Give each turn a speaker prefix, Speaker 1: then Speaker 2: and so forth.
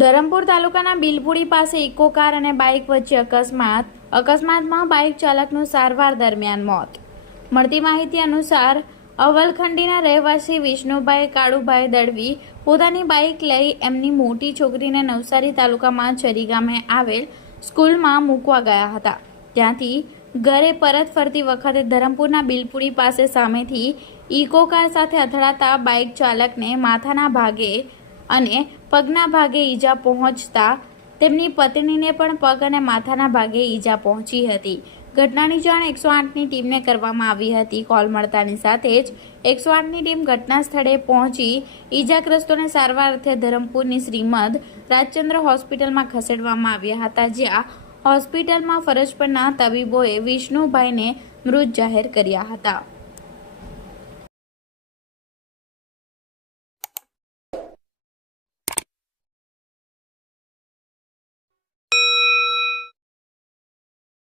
Speaker 1: ધરમપુર તાલુકાના બિલપુડી પાસે eco car અને બાઇક વચ્ચે અકસ્માત. અકસ્માતમાં બાઇક ચાલકનું સારવાર દરમિયાન મોત. મળતી માહિતી અનુસાર, અવલખંડીના રહેવાસી વિષ્ણુભાઈ કાળુભાઈ દળવી પોતાની બાઇક લઈ એમની મોટી છોકરીને નવસારી તાલુકામાં ચરી ગામે આવેલ સ્કૂલમાં મૂકવા ગયા હતા. ત્યાંથી ઘરે પરત ફરતી વખતે ધરમપુરના બિલપુડી પાસે સામેથી ઇકો કાર સાથે અથડાતા બાઇક ચાલકને માથાના ભાગે અને પગના ભાગે ઈજા પહોંચતા તેમની પત્નીને પણ પગ અને માથાના ભાગે ઈજા પહોંચી હતી. ઘટનાની જાણ એકસો આઠની ટીમને કરવામાં આવી હતી. કોલ મળતાની સાથે જ એકસો આઠની ટીમ ઘટના સ્થળે પહોંચી ઈજાગ્રસ્તોને સારવાર અર્થે ધરમપુરની શ્રીમદ રાજચંદ્ર હોસ્પિટલમાં ખસેડવામાં આવ્યા હતા, જ્યાં હોસ્પિટલમાં ફરજ પરના તબીબોએ વિષ્ણુભાઈને મૃત જાહેર કર્યા હતા.